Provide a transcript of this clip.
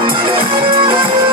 Música